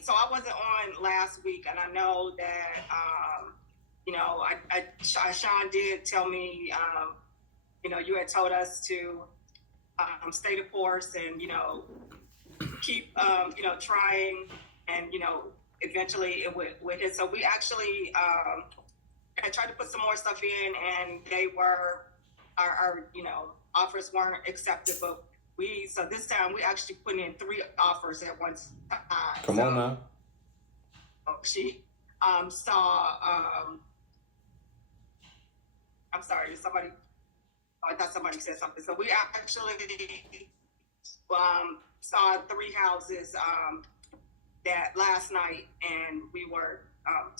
So I wasn't on last week, and I know that, Sean did tell me, you had told us to stay the course and, keep, trying, and, eventually it would hit. So we actually I tried to put some more stuff in, and they were, our offers weren't accepted, but so this time we actually put in 3 offers at one time. Come on now. She saw, I'm sorry, I thought somebody said something. So we actually saw 3 houses that last night, and we were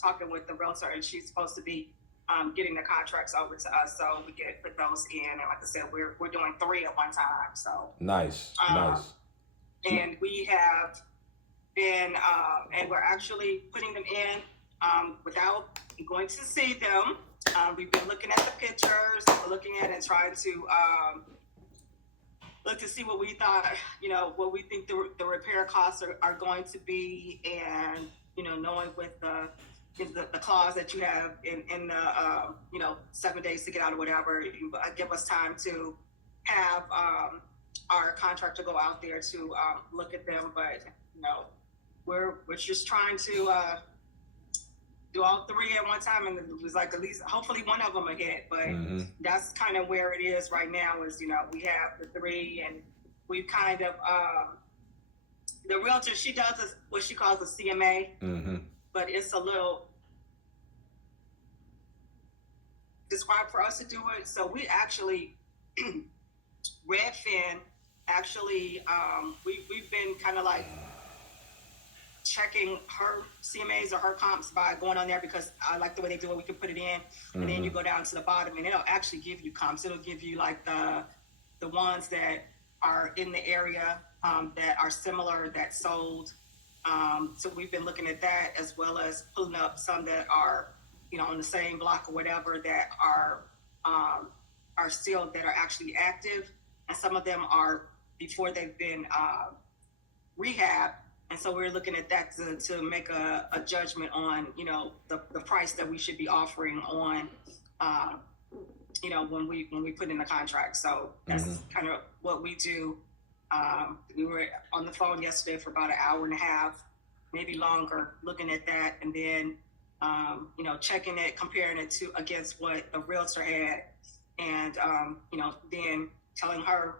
talking with the realtor, and she's supposed to be getting the contracts over to us, so we can put those in. And like I said, we're doing 3 at one time. So nice. And we have been, and we're actually putting them in without going to see them. We've been looking at the pictures, looking at and trying to look to see what we thought, what we think the repair costs are going to be, and knowing with the clause that you have in the 7 days to get out or whatever, give us time to have our contractor go out there to look at them. But we're just trying to do all 3 at one time, and it was like at least hopefully one of them will hit. But that's kind of where it is right now. Is we have the 3, and we've kind of the realtor, she does what she calls a CMA, but it's a little described for us to do it. So we actually Redfin actually we've been kind of like checking her CMAs or her comps by going on there, because I like the way they do it. We can put it in, and then you go down to the bottom, and it'll actually give you comps. It'll give you like the ones that are in the area that are similar, that sold. So we've been looking at that, as well as pulling up some that are on the same block or whatever, that are still, that are actually active, and some of them are before they've been rehab. And so we're looking at that to make a judgment on, the price that we should be offering on, when we put in the contract. So that's kind of what we do. We were on the phone yesterday for about an hour and a half, maybe longer, looking at that, and then, checking it, comparing it against what the realtor had, and, then telling her,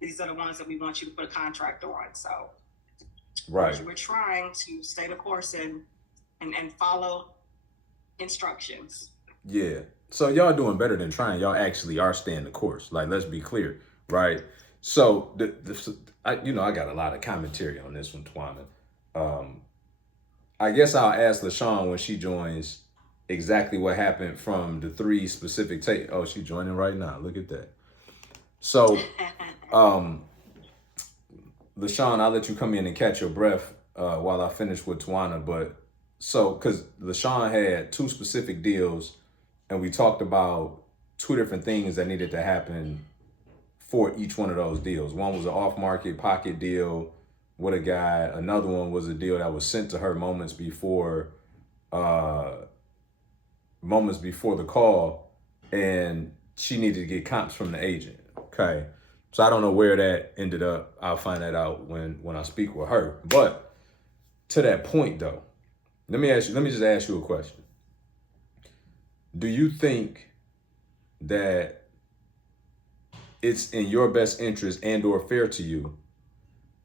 these are the ones that we want you to put a contract on. So. Right. We're trying to stay the course and follow instructions. Yeah. So y'all doing better than trying. Y'all actually are staying the course. Like, let's be clear, right? So I got a lot of commentary on this one, Twana. I guess I'll ask LaShawn when she joins exactly what happened from the 3 specific take. Oh, she's joining right now. Look at that. So, LaShawn, I'll let you come in and catch your breath while I finish with Twana. But because LaShawn had 2 specific deals, and we talked about 2 different things that needed to happen for each one of those deals. One was an off-market pocket deal with a guy. Another one was a deal that was sent to her moments before the call, and she needed to get comps from the agent. Okay. So I don't know where that ended up. I'll find that out when I speak with her. But to that point, though, let me just ask you a question. Do you think that it's in your best interest and or fair to you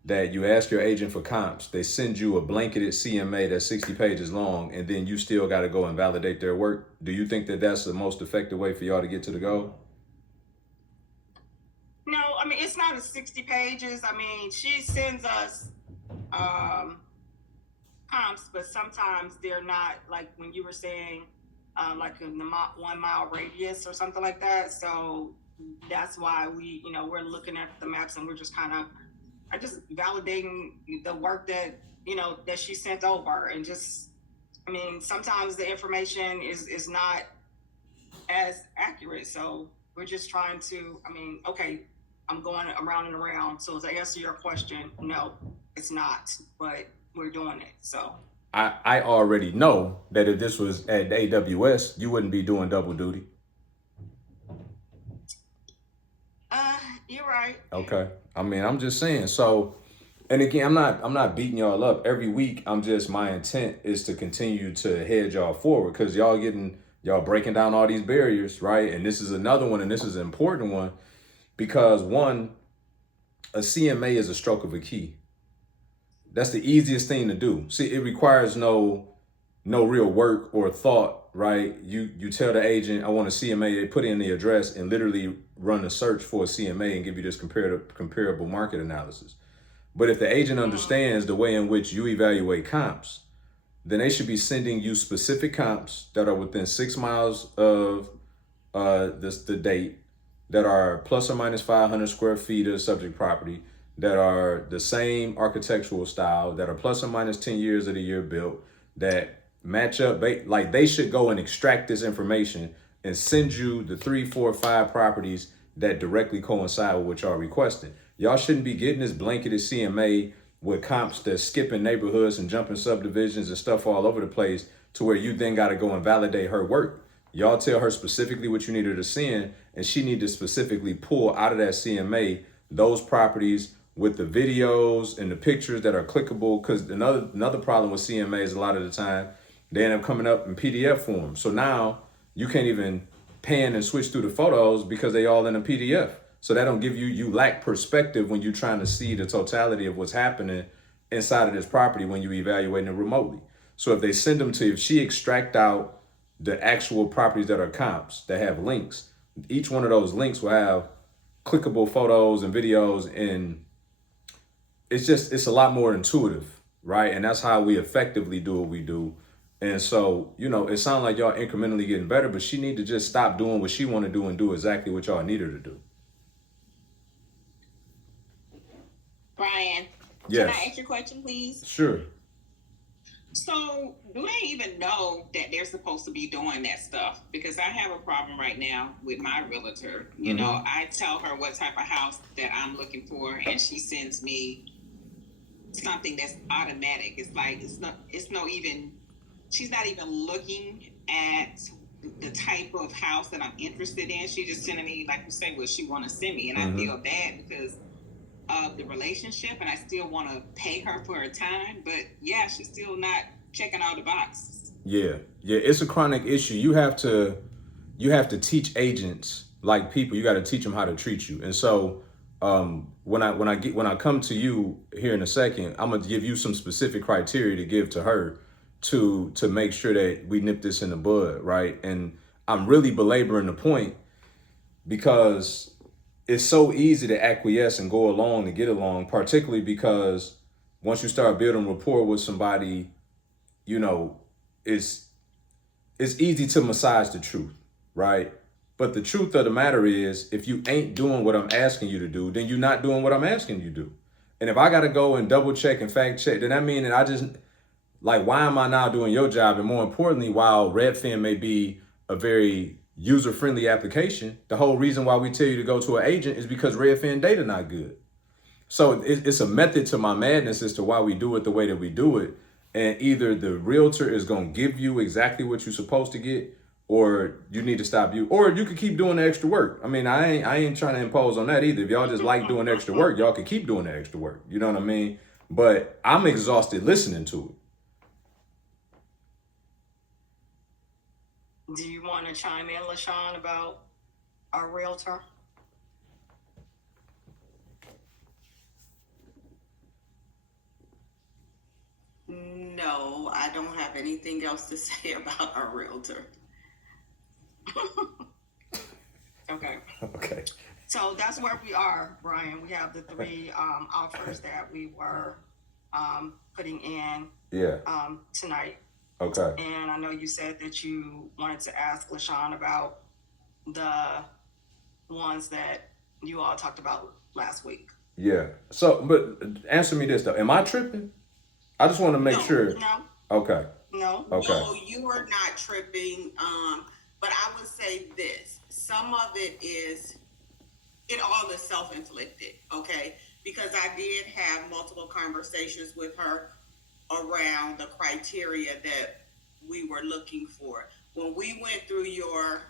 that you ask your agent for comps, they send you a blanketed CMA that's 60 pages long, and then you still got to go and validate their work? Do you think that that's the most effective way for y'all to get to the goal? No, I mean, it's not a 60 pages. I mean, she sends us comps, but sometimes they're not, like when you were saying, like in the 1 mile radius or something like that. So that's why we're looking at the maps, and we're just kind of, validating the work that, that she sent over. And just, I mean, sometimes the information is not as accurate. So we're just trying to, okay, I'm going around and around. So to answer your question, no, it's not. But we're doing it. So I already know that if this was at AWS, you wouldn't be doing double duty. you're right. Okay. I mean, I'm just saying. So, and again, I'm not beating y'all up every week. My intent is to continue to head y'all forward because y'all breaking down all these barriers, right? And this is another one, and this is an important one because one, a CMA is a stroke of a key. That's the easiest thing to do. See, it requires no real work or thought, right? You tell the agent, I want a CMA, they put in the address and literally run a search for a CMA and give you this comparable market analysis. But if the agent understands the way in which you evaluate comps, then they should be sending you specific comps that are within 6 miles of the date, that are plus or minus 500 square feet of the subject property, that are the same architectural style, that are plus or minus 10 years of the year built, that match up. They should go and extract this information and send you the 3, 4, 5 properties that directly coincide with what y'all requesting. Y'all shouldn't be getting this blanketed CMA with comps that's skipping neighborhoods and jumping subdivisions and stuff all over the place to where you then got to go and validate her work. Y'all tell her specifically what you need her to send, and she need to specifically pull out of that CMA those properties with the videos and the pictures that are clickable. Because another problem with CMAs a lot of the time, they end up coming up in PDF form. So now you can't even pan and switch through the photos because they all in a PDF. So that don't give you lack perspective when you're trying to see the totality of what's happening inside of this property when you're evaluating it remotely. So if they send them to, if she extract out the actual properties that are comps that have links, each one of those links will have clickable photos and videos, and it's a lot more intuitive, right? And that's how we effectively do what we do. And so, it sounds like y'all incrementally getting better, but she need to just stop doing what she want to do and do exactly what y'all need her to do. Brian, Yes. can I ask your question, please? Sure. So, do they even know that they're supposed to be doing that stuff? Because I have a problem right now with my realtor. You know, I tell her what type of house that I'm looking for, and she sends me something that's automatic. It's like she's not even looking at the type of house that I'm interested in. She just sending me, like you say, what she want to send me, and I feel bad because of the relationship, and I still want to pay her for her time, but yeah, she's still not checking all the boxes. Yeah, it's a chronic issue. You have to teach agents like people. You got to teach them how to treat you. And so when I come to you here in a second, I'm gonna give you some specific criteria to give to her to make sure that we nip this in the bud, right? And I'm really belaboring the point because it's so easy to acquiesce and go along to get along, particularly because once you start building rapport with somebody, it's easy to massage the truth, right? But the truth of the matter is, if you ain't doing what I'm asking you to do, then you're not doing what I'm asking you to do. And if I got to go and double check and fact check, then that means that I just, like, why am I now doing your job? And more importantly, while Redfin may be a very user-friendly application, the whole reason why we tell you to go to an agent is because Redfin data not good. So it's a method to my madness as to why we do it the way that we do it. And either the realtor is going to give you exactly what you're supposed to get, or you need to stop or you could keep doing the extra work. I mean, I ain't trying to impose on that either. If y'all just like doing extra work, y'all can keep doing the extra work. You know what I mean? But I'm exhausted listening to it. Do you want to chime in, LaShawn, about our realtor? No, I don't have anything else to say about our realtor. Okay. Okay. So that's where we are, Brian. We have the 3 offers that we were putting in tonight. Okay. And I know you said that you wanted to ask LaShawn about the ones that you all talked about last week. Yeah. So, but answer me this though. Am I tripping? I just want to make sure. No. Okay. No. Okay. No, you are not tripping. But I would say this. Some of it all is self-inflicted, okay? Because I did have multiple conversations with her around the criteria that we were looking for. When we went through your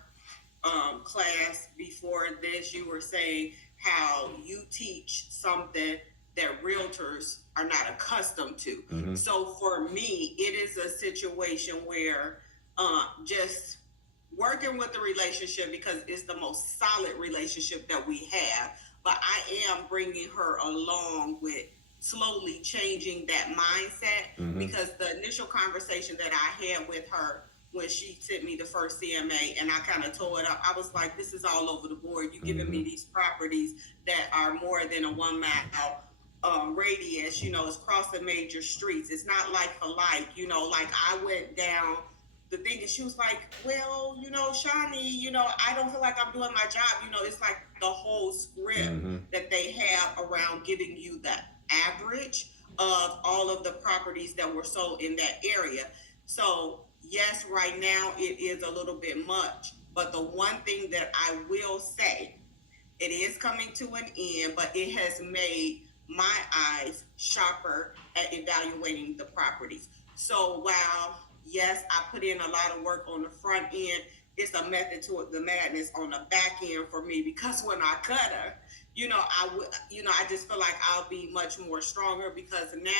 class before this, you were saying how you teach something that realtors are not accustomed to. Mm-hmm. So for me, it is a situation where just working with the relationship, because it's the most solid relationship that we have, but I am bringing her along with slowly changing that mindset, because the initial conversation that I had with her when she sent me the first CMA and I kind of tore it up, I was like, this is all over the board. You're giving me these properties that are more than a 1 mile radius, you know, it's crossing major streets. It's not like for like, you know, like I went down the thing and she was like, well, you know, Shawnee, you know, I don't feel like I'm doing my job. You know, it's like the whole script that they have around giving you the average of all of the properties that were sold in that area. So yes, right now it is a little bit much, but the one thing that I will say, it is coming to an end, but it has made my eyes sharper at evaluating the properties. So while yes, I put in a lot of work on the front end, it's a method to the madness on the back end for me, because when I cut her, I just feel like I'll be much more stronger, because now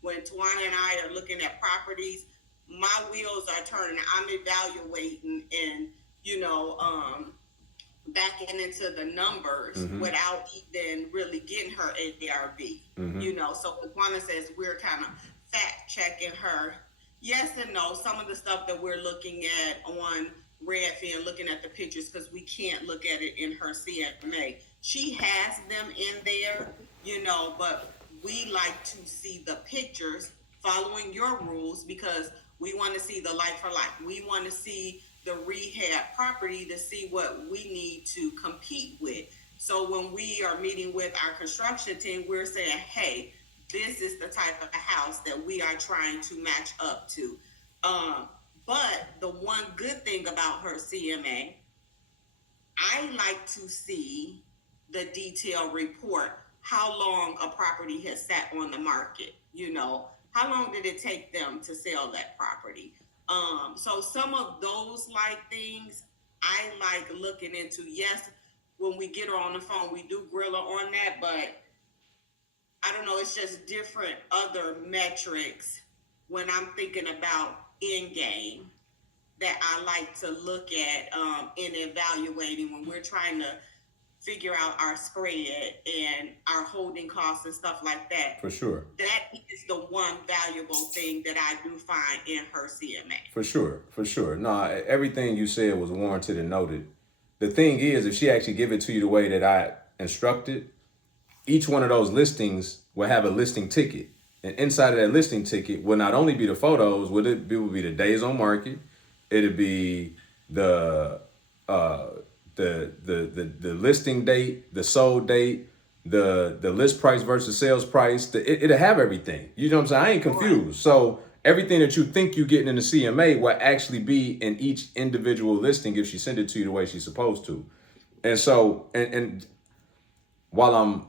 when Tawana and I are looking at properties, my wheels are turning. I'm evaluating and, backing into the numbers without even really getting her ARV. So when Tawana says we're kind of fact checking her, yes and no. Some of the stuff that we're looking at on Redfin, looking at the pictures, because we can't look at it in her CMA. She has them in there, but we like to see the pictures following your rules, because we want to see the like for like. We want to see the rehab property to see what we need to compete with. So when we are meeting with our construction team, we're saying, hey, this is the type of house that we are trying to match up to. But the one good thing about her CMA, I like to see the detailed report, how long a property has sat on the market, how long did it take them to sell that property? So some of those things I like looking into. Yes, when we get her on the phone, we do grill her on that, but I don't know, it's just different other metrics when I'm thinking about end game that I like to look at in evaluating when we're trying to figure out our spread and our holding costs and stuff like that. For sure. That is the one valuable thing that I do find in her CMA. For sure. No, everything you said was warranted and noted. The thing is, if she actually give it to you the way that I instructed, each one of those listings will have a listing ticket. And inside of that listing ticket will not only be the photos, will be the days on market, it'll be the listing date, the sold date, the list price versus sales price. It'll have everything. You know what I'm saying? I ain't confused. So everything that you think you're getting in the CMA will actually be in each individual listing if she send it to you the way she's supposed to. And so, and while I'm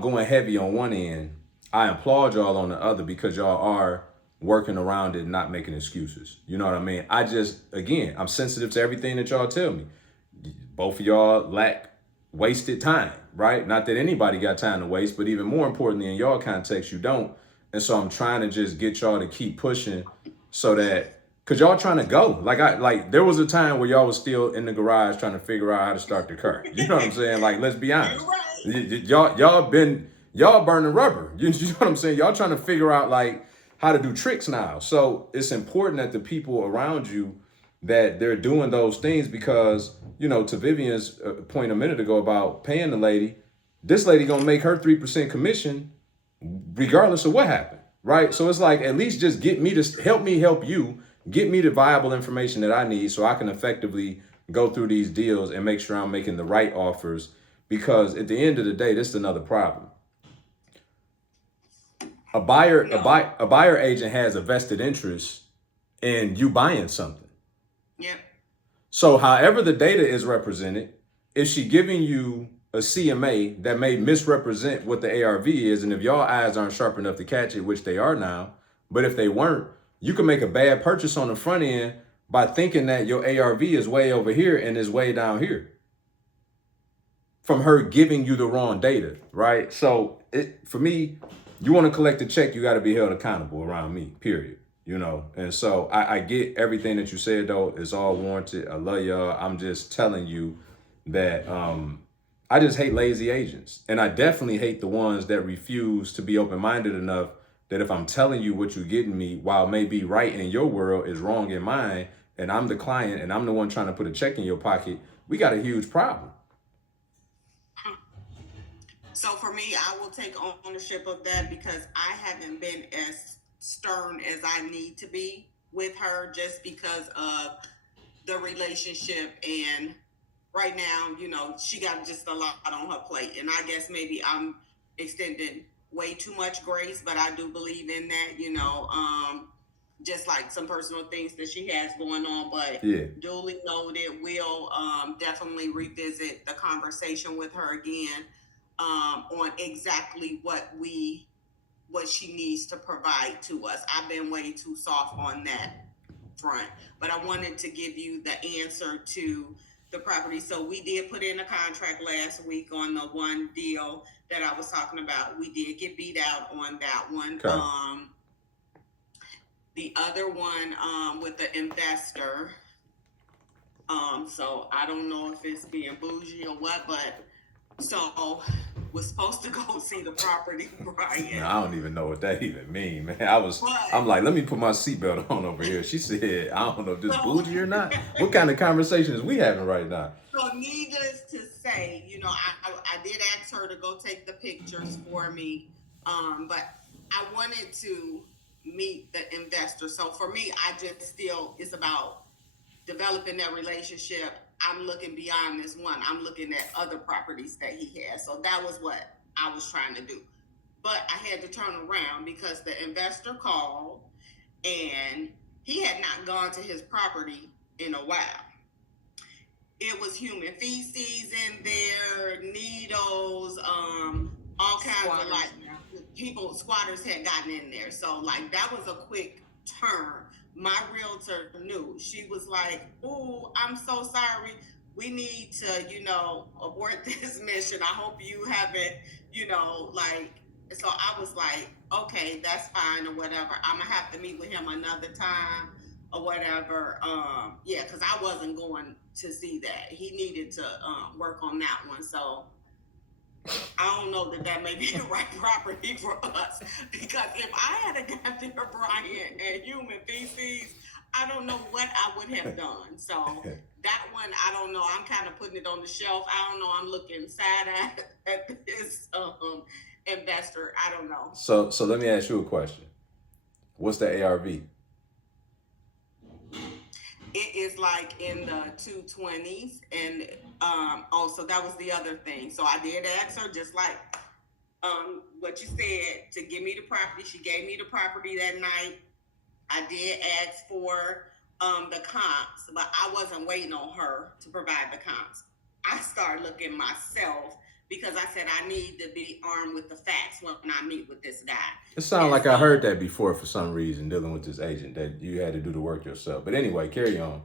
going heavy on one end, I applaud y'all on the other, because y'all are working around it and not making excuses. You know what I mean? I'm sensitive to everything that y'all tell me. Both of y'all lack wasted time, right? Not that anybody got time to waste, but even more importantly, in y'all context, you don't. And so I'm trying to just get y'all to keep pushing so that, cause y'all trying to go. Like there was a time where y'all was still in the garage trying to figure out how to start the car. You know what I'm saying? Like, let's be honest. Y'all burning rubber. You know what I'm saying? Y'all trying to figure out how to do tricks now. So it's important that the people around you, that they're doing those things, because, to Vivian's point a minute ago about paying the lady, this lady gonna make her 3% commission regardless of what happened, right? So it's at least just get me to help you, get me the viable information that I need so I can effectively go through these deals and make sure I'm making the right offers, because at the end of the day, this is another problem. A buyer agent has a vested interest in you buying something. Yeah. So however the data is represented, is she giving you a CMA that may misrepresent what the ARV is? And if y'all eyes aren't sharp enough to catch it, which they are now, But if they weren't, you can make a bad purchase on the front end by thinking that your ARV is way over here and is way down here from her giving you the wrong data, right? So for me, you want to collect a check, you got to be held accountable around me, period. You know, and so I get everything that you said, though. It's all warranted. I love y'all. I'm just telling you that I just hate lazy agents. And I definitely hate the ones that refuse to be open-minded enough that if I'm telling you what you're getting me, while it may be right in your world, is wrong in mine, and I'm the client and I'm the one trying to put a check in your pocket, we got a huge problem. So for me, I will take ownership of that because I haven't been as stern as I need to be with her just because of the relationship. And right now, you know, she got just a lot on her plate. And I guess maybe I'm extending way too much grace, but I do believe in that, you know, just like some personal things that she has going on. But Yeah. Duly noted, we'll definitely revisit the conversation with her again on exactly what she needs to provide to us. I've been way too soft on that front, but I wanted to give you the answer to the property. So we did put in a contract last week on the one deal that I was talking about. We did get beat out on that one. Okay. The other one with the investor. So I don't know if it's being bougie or what, but so was supposed to go see the property, Brian. Man, I don't even know what that even mean, man. I'm like, let me put my seatbelt on over here. She said, I don't know if this bougie or not. What kind of conversation is we having right now? So needless to say, you know, I did ask her to go take the pictures for me, but I wanted to meet the investor. So for me, it's about developing that relationship. I'm looking beyond this one. I'm looking at other properties that he has. So that was what I was trying to do. But I had to turn around because the investor called and he had not gone to his property in a while. It was human feces in there, needles, all kinds of like squatters had gotten in there. So like that was a quick turn. My realtor knew. She was like, "Oh, I'm so sorry. We need to, you know, abort this mission. I hope you haven't, you know, like." So I was like, "Okay, that's fine or whatever. I'm gonna have to meet with him another time or whatever." Yeah, because I wasn't going to see that. He needed to work on that one. So I don't know that may be the right property for us, because if I had got there, Brian, and human feces, I don't know what I would have done. So that one, I don't know. I'm kind of putting it on the shelf. I don't know. I'm looking sad at this investor. I don't know. So let me ask you a question. What's the ARV? It is like in the 220s, and also that was the other thing. So I did ask her, just like what you said, to give me the property. She gave me the property that night. I did ask for the comps, but I wasn't waiting on her to provide the comps. I started looking myself because I said I need to be armed with the facts when I meet with this guy. It sounds like I heard that before for some reason, dealing with this agent, that you had to do the work yourself. But anyway, carry on.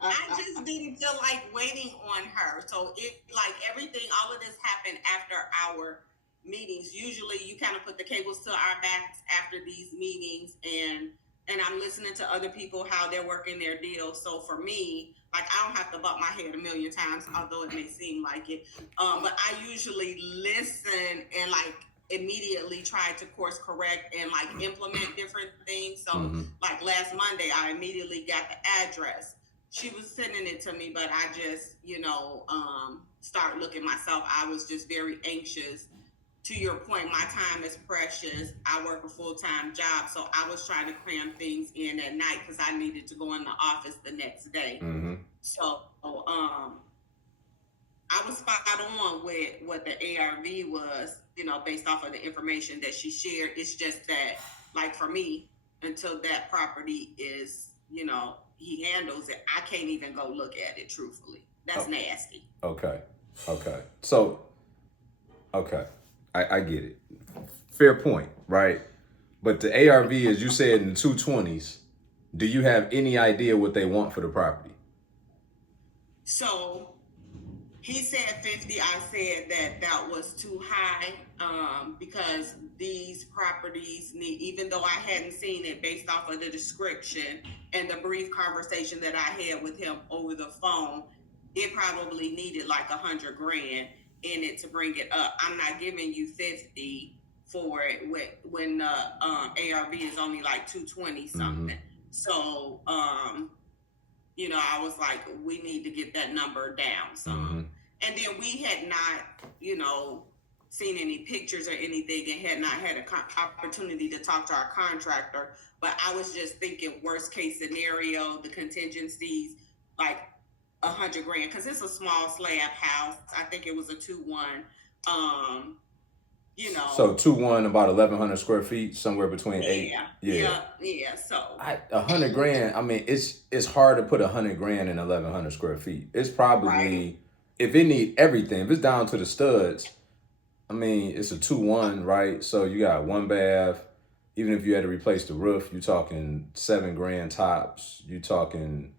I just didn't feel like waiting on her. So it, like everything, all of this happened after our meetings. Usually you kind of put the cables to our backs after these meetings, and I'm listening to other people, how they're working their deals. So for me, like, I don't have to butt my head a million times, although it may seem like it. But I usually listen and like immediately try to course correct and like implement different things. So like last Monday, I immediately got the address. She was sending it to me, but I just, you know, start looking myself. I was just very anxious. To your point, my time is precious. I work a full-time job, so I was trying to cram things in at night because I needed to go in the office the next day. So I was spot on with what the ARV was, you know, based off of the information that she shared. It's just that, like for me, until that property is, you know, he handles it, I can't even go look at it, truthfully. That's nasty. Okay. So, okay. I get it. Fair point, right? But the ARV, as you said, in the 220s, do you have any idea what they want for the property? So he said 50. I said that was too high, because these properties need, even though I hadn't seen it based off of the description and the brief conversation that I had with him over the phone, it probably needed like $100 grand in it to bring it up. I'm not giving you 50 for it when the ARV is only like 220 something. So, you know, I was like, we need to get that number down some. And then we had not, you know, seen any pictures or anything, and had not had an opportunity to talk to our contractor. But I was just thinking worst case scenario, the contingencies, like $100 grand, because it's a small slab house. I think it was a 2-1. You know, so 2-1, about 1,100 square feet, somewhere between yeah. So 100 grand. I mean, it's hard to put 100 grand in 1,100 square feet. It's probably Right. If it need everything, if it's down to the studs, I mean, it's a 2-1, right? So you got one bath. Even if you had to replace the roof, you're talking $7 grand tops. You talking,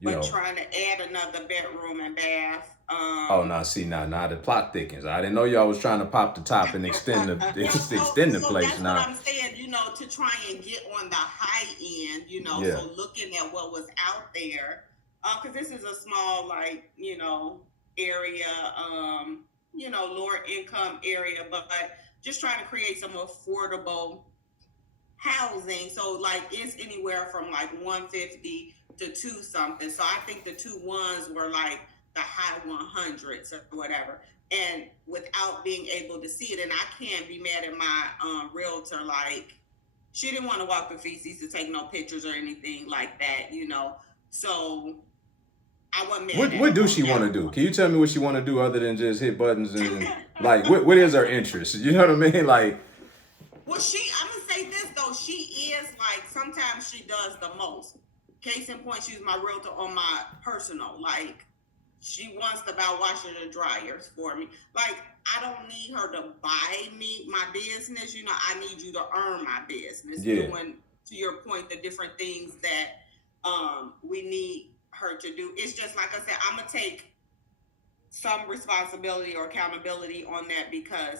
you know. But trying to add another bedroom and bath. Oh no! See now the plot thickens. I didn't know y'all was trying to pop the top and extend the extend the place. That's now what I'm saying. You know, to try and get on the high end. You know, Yeah. so looking at what was out there, because this is a small, like, you know, area, you know, lower income area, but just trying to create some affordable housing. So like it's anywhere from like 150 to 2 something. So I think the 2-1s were like the high 100s or whatever. And without being able to see it, and I can't be mad at my realtor, like she didn't want to walk the feces to take no pictures or anything like that, you know. So I wasn't mad at what her do on she that want to do? one. Can you tell me what she want to do other than just hit buttons and like what is her interest? You know what I mean? Like, Well, I'm gonna say this though, she is like, sometimes she does the most. Case in point, she's my realtor on my personal. Like, she wants to buy washers and dryers for me. Like, I don't need her to buy me my business. You know, I need you to earn my business. Yeah. Doing, to your point, the different things that we need her to do. It's just like I said, I'm gonna take some responsibility or accountability on that, because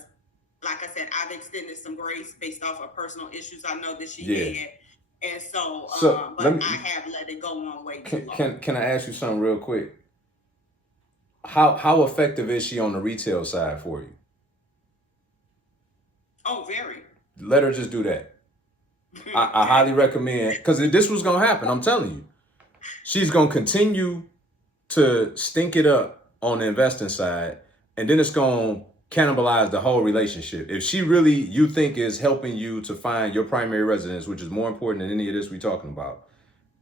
like I said, I've extended some grace based off of personal issues I know that she had. And so, but I have let it go on way too long. Can I ask you something real quick? How effective is she on the retail side for you? Oh, very. Let her just do that. I highly recommend, because this was gonna happen. I'm telling you, she's gonna continue to stink it up on the investing side, and then it's gonna cannibalize the whole relationship. If she really, you think, is helping you to find your primary residence, which is more important than any of this we talking about,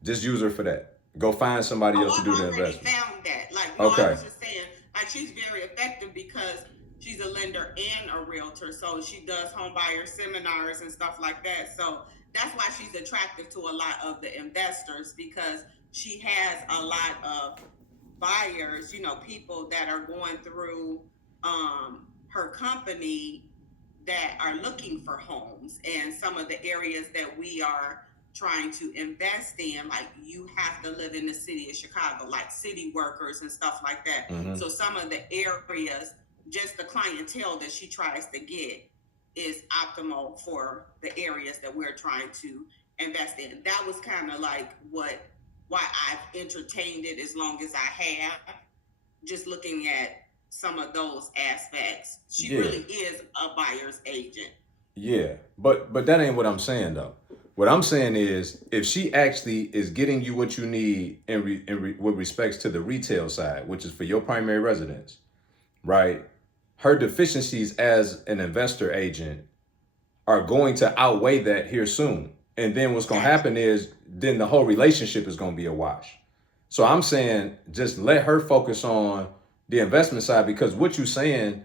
just use her for that. Go find somebody else to do the investment. I already found that. Like, no, I was just saying, like, she's very effective because she's a lender and a realtor. So she does home buyer seminars and stuff like that. So that's why she's attractive to a lot of the investors, because she has a lot of buyers, you know, people that are going through her company that are looking for homes. And some of the areas that we are trying to invest in, like, you have to live in the city of Chicago, like city workers and stuff like that. So some of the areas, just the clientele that she tries to get is optimal for the areas that we're trying to invest in. That was kind of like why I've entertained it as long as I have, just looking at some of those aspects. She really is a buyer's agent. Yeah, but that ain't what I'm saying though. What I'm saying is, if she actually is getting you what you need with respects to the retail side, which is for your primary residence, right? Her deficiencies as an investor agent are going to outweigh that here soon. And then what's going to happen is, then the whole relationship is going to be a wash. So I'm saying, just let her focus on the investment side, because what you're saying,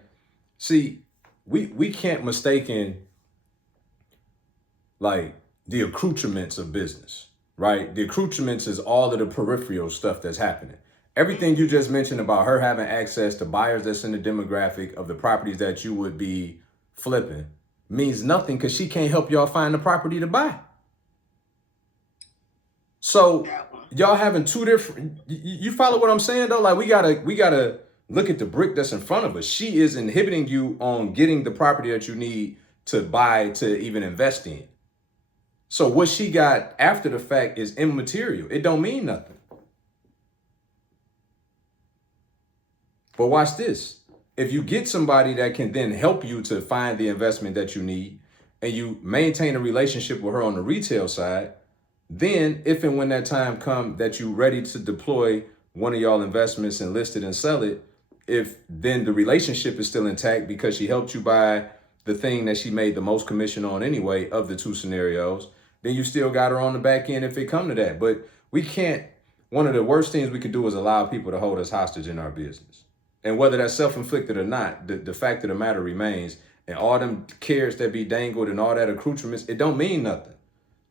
see, we can't mistaken like the accoutrements of business, right? The accoutrements is all of the peripheral stuff that's happening. Everything you just mentioned about her having access to buyers that's in the demographic of the properties that you would be flipping, means nothing because she can't help y'all find the property to buy. So y'all having two different, you follow what I'm saying though? Like we gotta look at the brick that's in front of us. She is inhibiting you on getting the property that you need to buy to even invest in. So what she got after the fact is immaterial. It don't mean nothing. But watch this. If you get somebody that can then help you to find the investment that you need and you maintain a relationship with her on the retail side, then if and when that time comes that you're ready to deploy one of y'all investments and list it and sell it, if then the relationship is still intact because she helped you buy the thing that she made the most commission on anyway of the two scenarios, then you still got her on the back end if it come to that. But we can't, one of the worst things we could do is allow people to hold us hostage in our business. And whether that's self-inflicted or not, the fact of the matter remains, and all them carrots that be dangled and all that accoutrements, it don't mean nothing.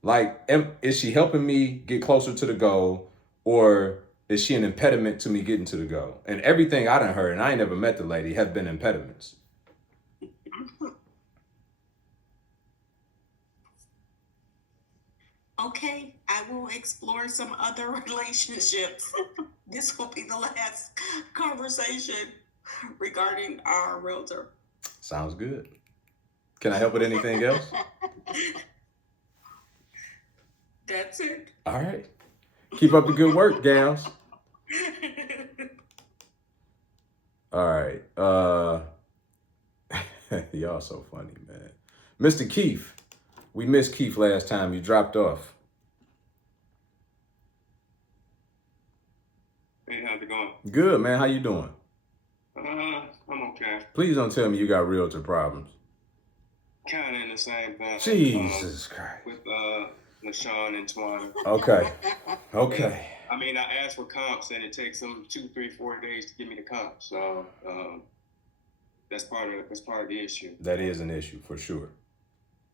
Like, is she helping me get closer to the goal, or is she an impediment to me getting to the goal? And everything I done heard, and I ain't never met the lady, have been impediments. Okay, I will explore some other relationships. This will be the last conversation regarding our realtor. Sounds good. Can I help with anything else? That's it. All right. Keep up the good work, gals. All right. Y'all so funny, man. Mr. Keith. We missed Keith last time. You dropped off. Hey, how's it going? Good, man. How you doing? I'm okay. Please don't tell me you got realtor problems. Kind of in the same boat. Jesus Christ. With LaShawn and Twana. Okay. Okay. I mean, I asked for comps, and it takes them 2, 3, 4 days to give me the comp. So that's part of the issue. That is an issue for sure.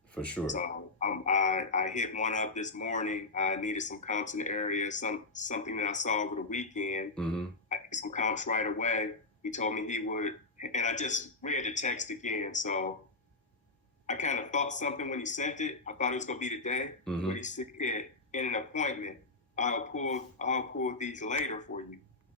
For sure. So I hit one up this morning. I needed some comps in the area, something that I saw over the weekend. Mm-hmm. I needed some comps right away. He told me he would, and I just read the text again. So I kind of thought something when he sent it. I thought it was gonna be today, Mm-hmm. but he said in an appointment, I'll pull these later for you.